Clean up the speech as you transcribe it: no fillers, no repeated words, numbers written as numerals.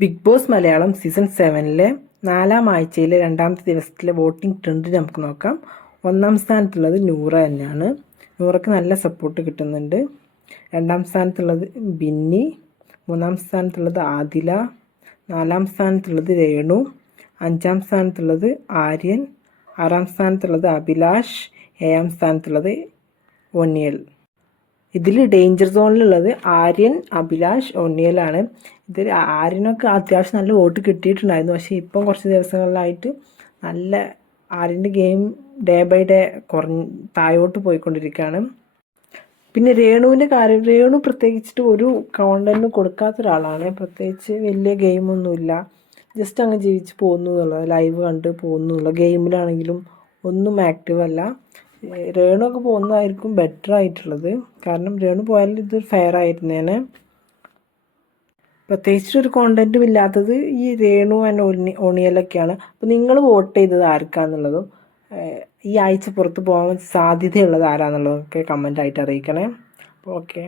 Big boss Malayalam season 7-ലെ 4-ാം ആഴ്ചയിലെ 2-ാമത്തെ ദിവസത്തിലെ voting trend നമുക്ക് നോക്കാം. 1-ാം സ്ഥാനത്തുള്ളത് നൂറ തന്നെയാണ്. നൂറയ്ക്ക് നല്ല സപ്പോർട്ട് കിട്ടുന്നുണ്ട്. 2-ാം സ്ഥാനത്തുള്ളത് ബിന്നി, 3-ാം സ്ഥാനത്തുള്ളത് ആദില, 4-ാം സ്ഥാനത്തുള്ളത് രേണു, 5-ാം സ്ഥാനത്തുള്ളത് ആര്യൻ, 6-ാം സ്ഥാനത്തുള്ളത് അഭിലാഷ്, 7-ാം സ്ഥാനത്തുള്ളത് ഒനിയൽ. ഇതിൽ ഡേഞ്ചർ സോണിലുള്ളത് ആര്യൻ, അഭിലാഷ്, ഒനിയലാണ്. ഇതിൽ ആര്യനൊക്കെ അത്യാവശ്യം നല്ല വോട്ട് കിട്ടിയിട്ടുണ്ടായിരുന്നു. പക്ഷേ ഇപ്പം കുറച്ച് ദിവസങ്ങളിലായിട്ട് നല്ല ആര്യൻ്റെ ഗെയിം ഡേ ബൈ ഡേ താഴോട്ട് പോയിക്കൊണ്ടിരിക്കുകയാണ്. പിന്നെ രേണുവിൻ്റെ കാര്യം, രേണു പ്രത്യേകിച്ചിട്ട് ഒരു കോണ്ടന്റ് കൊടുക്കാത്ത ഒരാളാണ്. പ്രത്യേകിച്ച് വലിയ ഗെയിമൊന്നുമില്ല, ജസ്റ്റ് അങ്ങ് ജീവിച്ച് പോകുന്നു എന്നുള്ളത്, ലൈവ് കണ്ട് പോകുന്നു എന്നുള്ള. ഗെയിമിലാണെങ്കിലും ഒന്നും ആക്റ്റീവ് അല്ല. രേണു ഒക്കെ പോകുന്നതായിരിക്കും ബെറ്റർ ആയിട്ടുള്ളത്. കാരണം രേണു പോയാൽ ഇത് ഫെയർ ആയിരുന്നേനെ. പ്രത്യേകിച്ചൊരു കോണ്ടന്റും ഇല്ലാത്തത് ഈ രേണു ആൻഡ് ഒണിയലൊക്കെയാണ്. അപ്പോൾ നിങ്ങൾ വോട്ട് ചെയ്തത് ആർക്കാന്നുള്ളതും ഈ ആഴ്ച പുറത്ത് പോകാൻ സാധ്യതയുള്ളത് ആരാന്നുള്ളതൊക്കെ കമൻ്റ് ആയിട്ട് അറിയിക്കണേ. അപ്പോൾ ഓക്കെ.